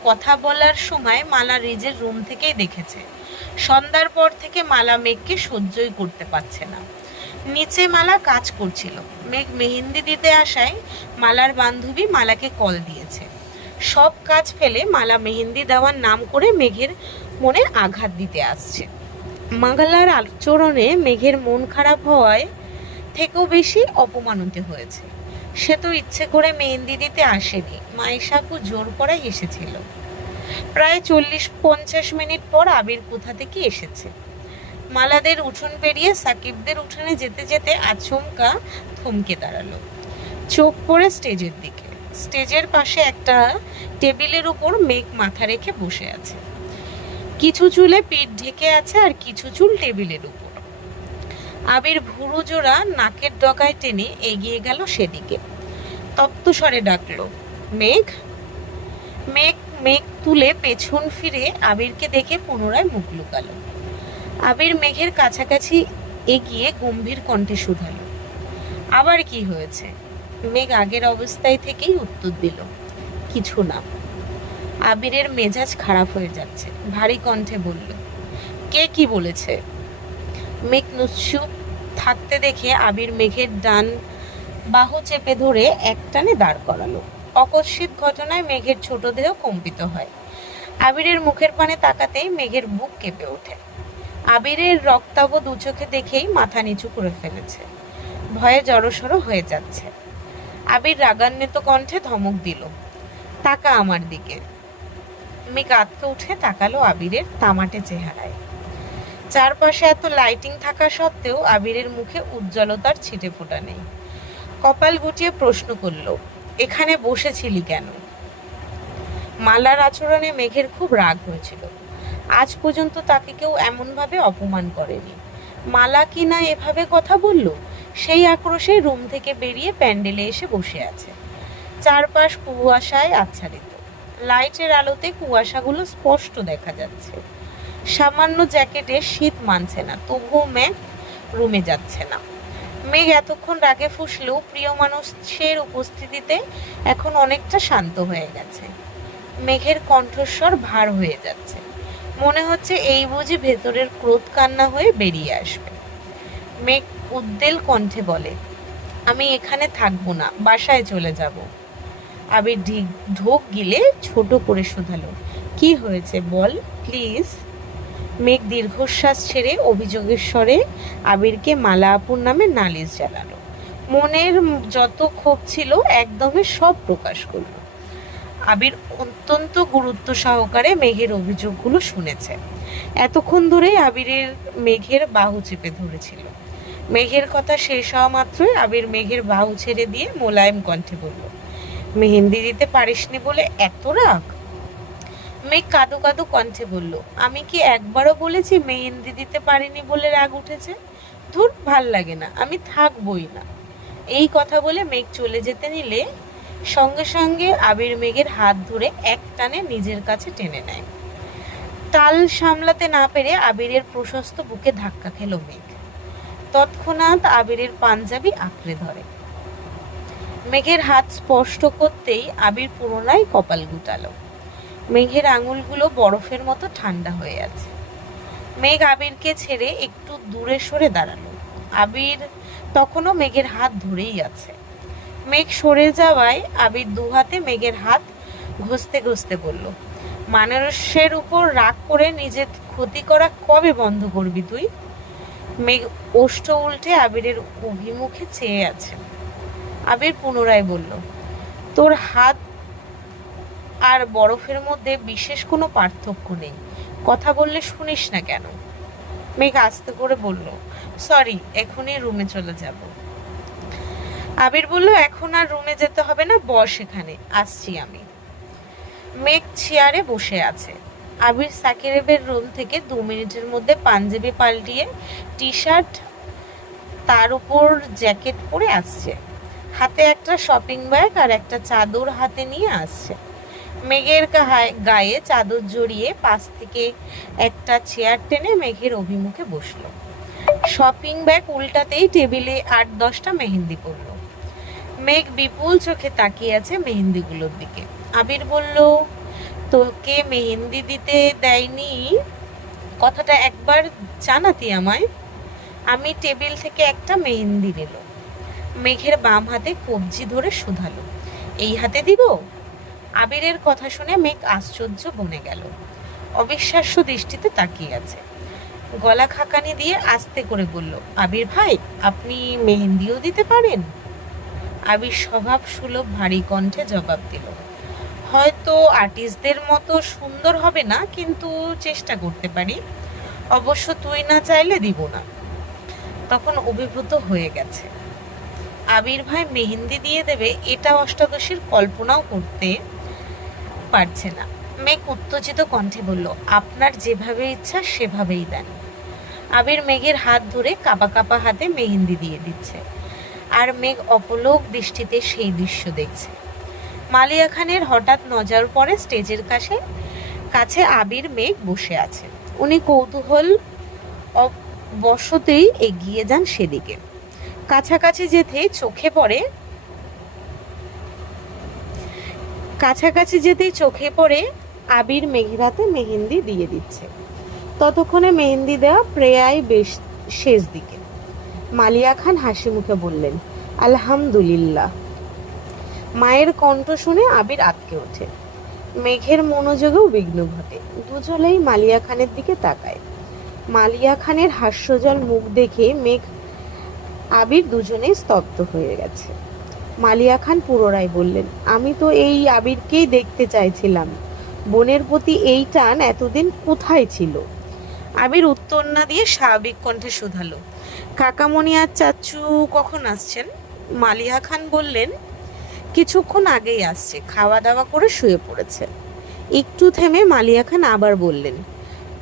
কথা বলার সময় মালা নিজের রুম থেকেই দেখেছে। সন্ধ্যার পর থেকে মালা মেঘকে সহ্যই করতে পারছে না। নিচে মালা কাজ করছিল। মেঘ মেহেন্দি দিতে আসায় মালার বান্ধবী মালাকে কল দিয়েছে। সব কাজ ফেলে মালা মেহেন্দি দেওয়ার নাম করে মেঘের মনে আঘাত দিতে আসছে। মালার আচরণে মেঘের মন খারাপ হওয়ায় থেকেও বেশি অপমানিত হয়েছে। সে তো ইচ্ছে করে মেহেন্দি দিতে আসেনি, মায়েশা আপু জোর করে এসেছিল। প্রায় 40-50 মিনিট পর আবির কোথা থেকে এসেছে। মালাদের উঠোন পেরিয়ে সাকিবদের উঠোনে যেতে যেতে আচমকা থমকে দাঁড়ালো। চোখ পড়ে স্টেজের দিকে। স্টেজের পাশে একটা টেবিলের উপর মেঘ মাথা রেখে বসে আছে। কিছু চুলে পিঠ ঢেকে আছে আর কিছু চুল টেবিলের উপর। আবির ভুরু জোড়া নাকের ডগায় টেনে এগিয়ে গেল সেদিকে। তপ্ত স্বরে ডাকলো, মেঘ। মেঘ মেঘ তুলে পেছন ফিরে আবিরকে দেখে পুনরায় মুখ লুকালো। আবির মেঘের কাছাকাছি এগিয়ে গম্ভীর কণ্ঠে শুধালো, আবার কি হয়েছে? মেঘ আগের অবস্থায় থেকেই উত্তর দিল, কিছু না। আবিরের মেজাজ খারাপ হয়ে যাচ্ছে। ভারী কণ্ঠে বলল, কে কি বলেছে? মেঘ নিশ্চুপ থাকতে দেখে আবির মেঘের ডান বাহু চেপে ধরে একটানে দাঁড় করালো। অকস্মিত ঘটনায় মেঘের ছোট দেহ কম্পিত হয়। আবিরের মুখের পানে তাকাতেই মেঘের বুক কেঁপে ওঠে। আবিরের রক্তাভ দু চোখে দেখেই মাথা নিচু করে ফেলেছে। ভয়ে জড়সড় হয়ে যাচ্ছে। আবির রাগান্বিত কণ্ঠে ধমক দিল, তাকা আমার দিকে। মেঘ আঁতকে উঠে তাকালো আবিরের তামাটে চেহারায়। চারপাশে এত লাইটিং থাকা সত্ত্বেও আবিরের মুখে উজ্জ্বলতার ছিটে ফোঁটা নেই। কপাল গুটিয়ে প্রশ্ন করল, এখানে বসেছিলি কেন? মালার আচরণে মেঘের খুব রাগ হয়েছিল। আজ পর্যন্ত তাকে কেউ এমনভাবে অপমান করেনি। মালা কি না এভাবে কথা বলল, সেই আক্রোশে রুম থেকে বেরিয়ে প্যান্ডেলে এসে বসে আছে। চারপাশ কুয়াশায় আচ্ছাদিত। লাইটের আলোতে কুয়াশাগুলো স্পষ্ট দেখা যাচ্ছে। সামান্য জ্যাকেটে শীত মানছে না, তবুও মেঘ রুমে যাচ্ছে না। মেঘ এতক্ষণ রাগে ফুঁসলেও প্রিয় মানুষের উপস্থিতিতে এখন অনেকটা শান্ত হয়ে গেছে। মেঘের কণ্ঠস্বর ভার হয়ে যাচ্ছে। মনে হচ্ছে এই বুঝি ভেতরের ক্রোধ কান্না হয়ে বেরিয়ে আসবে। মেঘ উদ্বেল কণ্ঠে বলে, আমি এখানে থাকবো না, বাসায় চলে যাব। আবির ঢোক গিলে ছোট করে শুধালো, কি হয়েছে বল প্লিজ। মেঘ দীর্ঘশ্বাস ছেড়ে অভিযোগের স্বরে আবিরকে মালা আপুর নামে নালিশ জ্বালালো। মনের যত ক্ষোভ ছিল একদমে সব প্রকাশ করলো। আবির অত্যন্ত গুরুত্ব সহকারে মেঘের অভিযোগগুলো শুনেছে। এতক্ষণ ধরেই আবিরের মেঘের বাহু চেপে ধরেছিল। মেঘের কথা শেষ হওয়া মাত্রই আবির মেঘের বাহু ছেড়ে দিয়ে মোলায়েম কণ্ঠে বলল, মেহেন্দি দিতে পারিসনি বলে এত রাগ? মেঘ কাঁদো কাঁদো কণ্ঠে বলল, আমি কি একবারও বলেছি মেহেন্দি দিতে পারিনি বলে রাগ উঠেছে? ধুর, ভাল লাগে না, আমি থাকবই না। এই কথা বলে মেঘ চলে যেতে নিলে সঙ্গে সঙ্গে আবির মেঘের হাত ধরে এক টানে নিজের কাছে টেনে নেয়। তাল সামলাতে না পেরে আবিরের প্রশস্ত বুকে ধাক্কা খেল মেঘ। তৎক্ষণাৎ আবিরের পাঞ্জাবি আঁকড়ে ধরে। মেঘের হাত স্পষ্ট করতেই আবির পুনরায় কপাল গুটালো। মেঘের আঙুলগুলো বরফের মতো ঠান্ডা হয়ে আছে। মেঘ আবিরকে ছেড়ে একটু দূরে সরে দাঁড়ালো। আবির তখনও মেঘের হাত ধরেই আছে। মেঘ সরে যাওয়ায় আবির দুহাতে মেঘের হাত ঘষতে ঘষতে বলল, মানুষের উপর রাগ করে নিজের ক্ষতি করা কবে বন্ধ করবি তুই? মেঘ ওষ্ঠ উল্টে আবিরের অভিমুখে চেয়ে আছে। আবির পুনরায় বলল, তোর হাত আর বরফের মধ্যে বিশেষ কোনো পার্থক্য নেই, কথা বললে শুনিস না কেন? মেঘ আস্তে করে বলল, সরি, এখনই রুমে চলে যাব। আবির বলল, এখন আর রুমে যেতে হবে না, বস এখানে, আসছি আমি। মেঘ চেয়ারে বসে আছে। আবির সাকিরের রুম থেকে 2 মিনিটের মধ্যে পাঞ্জাবি পাল্টিয়ে টি শার্ট তার উপর জ্যাকেট পরে আসছে। হাতে একটা শপিং ব্যাগ আর একটা চাদর হাতে নিয়ে আসছে। মেঘের গায়ে চাদর জড়িয়ে পাশ থেকে একটা চেয়ার টেনে মেঘের অভিমুখে বসলো। শপিং ব্যাগ উল্টাতেই টেবিলে 8-10টা মেহেন্দি পড়লো। মেঘ বিপুল চোখে তাকিয়ে আছে মেহেন্দিগুলোর দিকে। আবির বলল, তোকে মেহেন্দি দিতে দেয়নি কথাটা একবার জানাতি আমায়। আমি টেবিল থেকে একটা মেহেন্দি নিল। মেঘের বাম হাতে কবজি ধরে শুধালো, এই হাতে দিব? আবিরের কথা শুনে মেঘ আশ্চর্য বনে গেল। অবিশ্বাস্য দৃষ্টিতে তাকিয়ে আছে। গলা খাকানি দিয়ে আস্তে করে বলল, আবির ভাই, আপনি মেহেন্দিও দিতে পারেন? আবির স্বভাব সুলভ ভারী কণ্ঠে জবাব দিল, হ হয়তো আর্টিস্টদের মতো সুন্দর হবে না, কিন্তু চেষ্টা করতে পারি। অবশ্য তুই না চাইলে দিব না। তখন অভিভূত হয়ে গেছে। আবির ভাই মেহেন্দি দিয়ে দেবে এটা অষ্টাদশীর কল্পনাও করতে পারছে না। মেঘ উত্তেজিত কণ্ঠে বলল, আপনার যেভাবে ইচ্ছা সেভাবেই দেন। আবির মেঘের হাত ধরে কাঁপা কাঁপা হাতে মেহেন্দি দিয়ে দিচ্ছে, আর মেঘ অপলক দৃষ্টিতে সেই দৃশ্য দেখছে। মালিয়া খানের হঠাৎ নজর পড়ে স্টেজের কাছে কাছে আবির মেঘ বসে আছে। উনি কৌতূহল বশতেই এগিয়ে যান সেদিকে। কাছাকাছি যেতেই চোখে পড়ে আবির মেঘের হাতে মেহেন্দি দিয়ে দিচ্ছে। ততক্ষণে মেহেন্দি দেওয়া প্রায় বেশ শেষ দিকে। মালিয়া খান হাসি মুখে বললেন, আলহামদুলিল্লাহ। মায়ের কণ্ঠ শুনে আবির আঁতকে ওঠে। মেঘের মনোযোগেও বিঘ্ন ঘটে। দুজনেই মালিয়া খানের দিকে তাকায়। মালিয়া খানের হাস্যজল মুখ দেখে মেঘ আবির দুজনেই স্তব্ধ হয়ে গেছে। মালিয়া খান পুনরায় বললেন, আমি তো এই আবিরকেই দেখতে চাইছিলাম। বোনের প্রতি এই টান এতদিন কোথায় ছিল? আবির উত্তর না দিয়ে স্বাভাবিক কণ্ঠে শুধালো, কাকামণি আর চাচু কখন আসছেন? মালিয়া খান বললেন, কিছুক্ষণ আগেই আসছে, খাওয়া দাওয়া করে শুয়ে পড়েছে। একটু থেমে মালিয়া খান আবার বললেন,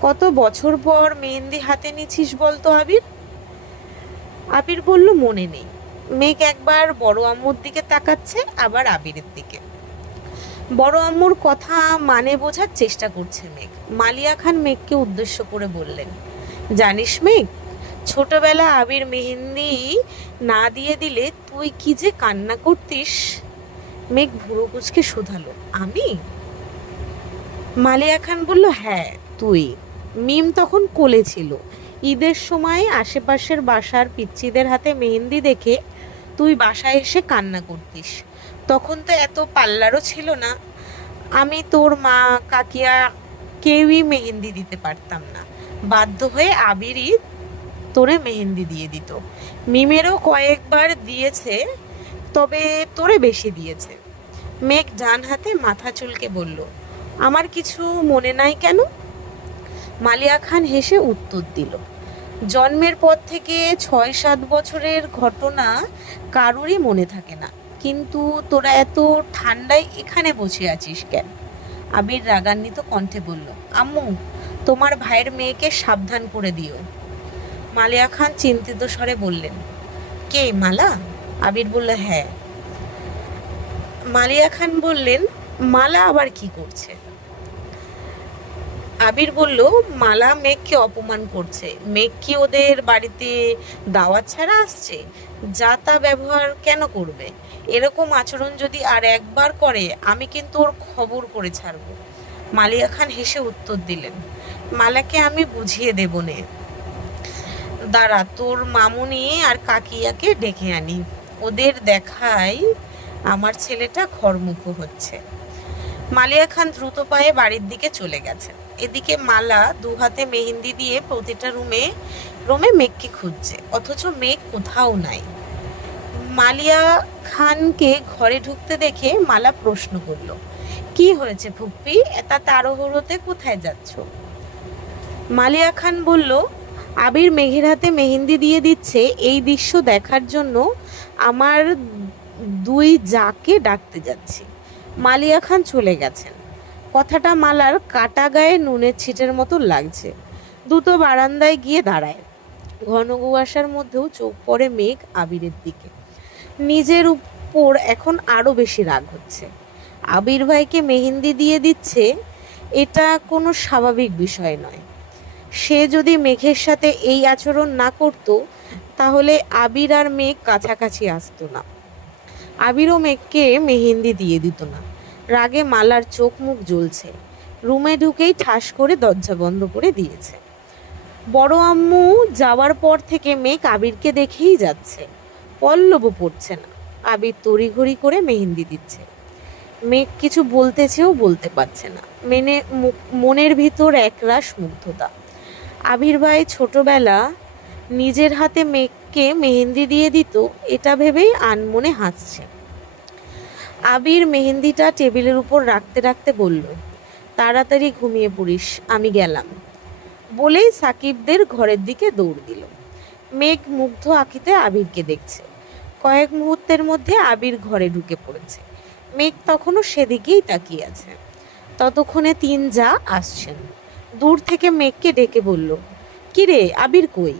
কত বছর পর মেহেন্দি হাতে নিছিস বলতো আবির? আবির বলল, মনে নেই। মেঘ একবার বড় আম্মুর দিকে তাকাচ্ছে, আবার আবিরের দিকে। বড় আম্মুর কথা মানে বোঝার চেষ্টা করছে মেঘ। মালিয়া খান মেঘকে উদ্দেশ্য করে বললেন, জানিস মেঘ, ছোটবেলা আবির মেহেন্দি না দিয়ে দিলে তুই কি যে কান্না করতিস। মেঘ ভুরু কুঁচকে শুধালো, আমি? মালিয়া খান বলল, হ্যাঁ তুই। মিম তখন কোলে ছিল। ঈদের সময় আশেপাশের বাসার পিচ্চিদের হাতে মেহেন্দি দেখে তুই বাসায় এসে কান্না করতিস। তখন তো এত পাল্লারও ছিল না। আমি, তোর মা, কাকিয়া কেউই মেহেন্দি দিতে পারতাম না। বাধ্য হয়ে আবিরই তোরে মেহেন্দি দিয়ে দিত। মিমেরও কয়েকবার দিয়েছে, তবে তোরে বেশি দিয়েছে। মেঘ ডান হাতে মাথা চুলকে বলল, আমার কিছু মনে নাই কেন? মালিয়া খান হেসে উত্তর দিল, জন্মের পর থেকে ৬-৭ বছরের ঘটনা কারোরই মনে থাকে না, কিন্তু তোরা এত ঠান্ডায় এখানে বসে আছিস কেন? আবির রাগান্বিত কণ্ঠে বলল, আম্মু, তোমার ভাইয়ের মেয়েকে সাবধান করে দিও। মালিয়া খান চিন্তিত স্বরে বললেন, কে, মালা? আবির বলল, হ্যাঁ। মালিয়া খান বললেন, মালা আবার কি করছে? আবির বলল, মালা মেঘকে অপমান করছে। মেঘ কি ওদের বাড়িতে দাওয়াত ছাড়া আসছে? যা তা ব্যবহার কেন করবে? এরকম আচরণ যদি আর একবার করে আমি কিন্তু ওর খবর করে ছাড়ব। মালিয়া খান হেসে উত্তর দিলেন, মালাকে আমি বুঝিয়ে দেব নে। দাঁড়া, তোর মামুনি আর কাকিয়াকে ডেকে আনি, ওদের দেখাই আমার ছেলেটা ঘরমুখ হচ্ছে। মালিয়া খান দ্রুত পায়ে বাড়ির দিকে চলে গেছেন। এদিকে মালা দু হাতে মেহেন্দি দিয়ে প্রতিটা রুমে মেঘকে খুঁজছে, অথচ মেঘ কোথাও নাই। মালিয়া খানকে ঘরে ঢুকতে দেখে মালা প্রশ্ন করল, কি হয়েছে ফুপ্পি, এত তাড়াহুড়োতে কোথায় যাচ্ছ? মালিয়া খান বলল, আবির মেঘের হাতে মেহেন্দি দিয়ে দিচ্ছে, এই দৃশ্য দেখার জন্য আমার দুই জাকে ডাকতে যাচ্ছি। মালিয়া খান চলে গেছেন। কথাটা মালার কাটা গায়ে নুনের ছিটের মতো লাগছে। দ্রুত বারান্দায় গিয়ে দাঁড়ায়। ঘন কুয়াশার মধ্যেও চোখ পড়ে মেঘ আবিরের দিকে। নিজের উপর এখন আরো বেশি রাগ হচ্ছে। আবির ভাইকে মেহেন্দি দিয়ে দিচ্ছে, এটা কোনো স্বাভাবিক বিষয় নয়। সে যদি মেঘের সাথে এই আচরণ না করত, তাহলে আবির আর মেঘ কাছাকাছি আসতো না। আবিরও মেঘকে মেহেন্দি দিয়ে দিত না। রাগে মালার চোখ মুখ জ্বলছে। রুমে ঢুকেই ঠাস করে দরজা বন্ধ করে দিয়েছে। বড় আম্মু যাওয়ার পর থেকে মেঘ আবিরকে দেখেই যাচ্ছে, পল্লবও পড়ছে না। আবির তড়িঘড়ি করে মেহেন্দি দিচ্ছে। মেঘ কিছু বলতেছেও বলতে পারছে না। মনের ভিতর একরাশ মুগ্ধতা। আবির ভাই ছোটবেলা নিজের হাতে মেঘকে মেহেন্দি দিয়ে দিত, এটা ভেবেই আনমনে হাসছে। আবির মেহেন্দিটা টেবিলের উপর রাখতে রাখতে বলল, তাড়াতাড়ি ঘুমিয়ে পড়িস, আমি গেলাম। বলেই সাকিবদের ঘরের দিকে দৌড় দিল। মেঘ মুগ্ধ আঁকিতে আবিরকে দেখছে। কয়েক মুহূর্তের মধ্যে আবির ঘরে ঢুকে পড়েছে। মেঘ তখনও সেদিকেই তাকিয়ে আছে। ততক্ষণে তিন যা আসছেন। দূর থেকে মেঘকে ডেকে বলল, কিরে আবির কই?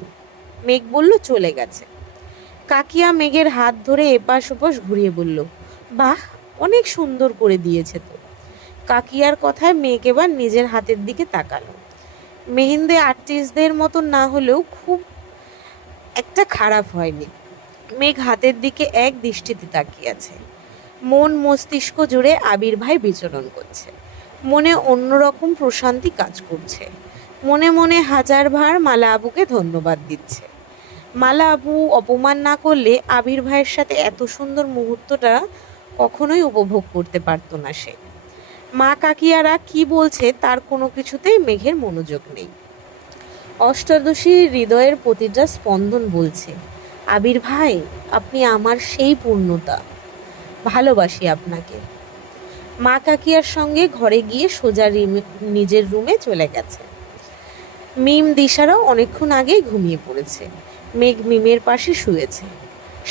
মেঘ বলল, চলে গেছে। কাকিয়া মেঘের হাত ধরে এপাশ ওপাশ ঘুরিয়ে বলল, বাহ, অনেক সুন্দর করে দিয়েছে তো। কাকিয়ার কথায় মেঘ এবার নিজের হাতের দিকে তাকালো। মেহেন্দি আর্টিস্টদের মতন না হলেও খুব একটা খারাপ হয়নি। মেঘ হাতের দিকে এক দৃষ্টিতে তাকিয়ে আছে। মন মস্তিষ্ক জুড়ে আবির ভাই বিচরণ করছে। মনে অন্যরকম প্রশান্তি কাজ করছে। মনে মনে হাজার ভার মালা আবুকে ধন্যবাদ দিচ্ছে। মালা আবু অপমান না করলে আবির ভাইয়ের সাথে এত সুন্দর মুহূর্তটা কখনোই উপভোগ করতে পারতো না সে। মা কাকিয়ারা কি বলছে তার কোনো কিছুতেই মেঘের মনোযোগ নেই। অষ্টাদশী হৃদয়ের প্রতিটা স্পন্দন বলছে, আবির ভাই, আপনি আমার সেই পূর্ণতা, ভালোবাসি আপনাকে। মা কাকিয়ার সঙ্গে ঘরে গিয়ে সোজা নিজের রুমে চলে গেছে। মিম দিশারাও অনেকক্ষণ আগেই ঘুমিয়ে পড়েছে। মেঘ মিমের পাশে শুয়েছে।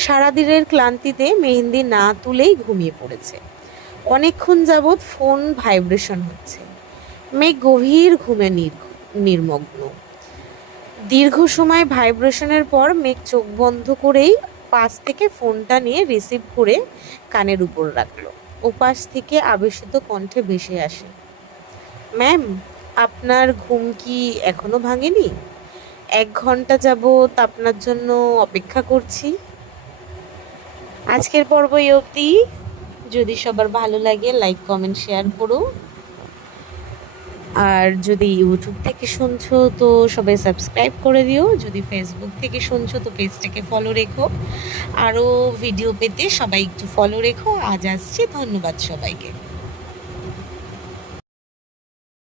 সারাদিনের ক্লান্তিতে মেহেন্দি না তুলেই ঘুমিয়ে পড়েছে। অনেকক্ষণ যাবৎ ফোন ভাইব্রেশন হচ্ছে। মেঘ গভীর ঘুমে নির্মগ্ন। দীর্ঘ সময় ভাইব্রেশনের পর মেঘ চোখ বন্ধ করেই পাশ থেকে ফোনটা নিয়ে রিসিভ করে কানের উপর রাখলো। ওপাশ থেকে আবেশিত কণ্ঠে ভেসে আসে, ম্যাম, আপনার ঘুম কি এখনো ভাঙেনি? 1 ঘন্টা যাবৎ আপনার জন্য অপেক্ষা করছি। আজকের পর্ব এই অবধি। যদি সবার ভালো লাগে লাইক কমেন্ট শেয়ার করো। আর যদি ইউটিউব থেকে শুনছো তো সবাই সাবস্ক্রাইব করে দিও। যদি ফেসবুক থেকে শুনছো তো পেজটাকে ফলো রেখো। আরও ভিডিও পেতে সবাই একটু ফলো রেখো। আজ আসছি, ধন্যবাদ সবাইকে।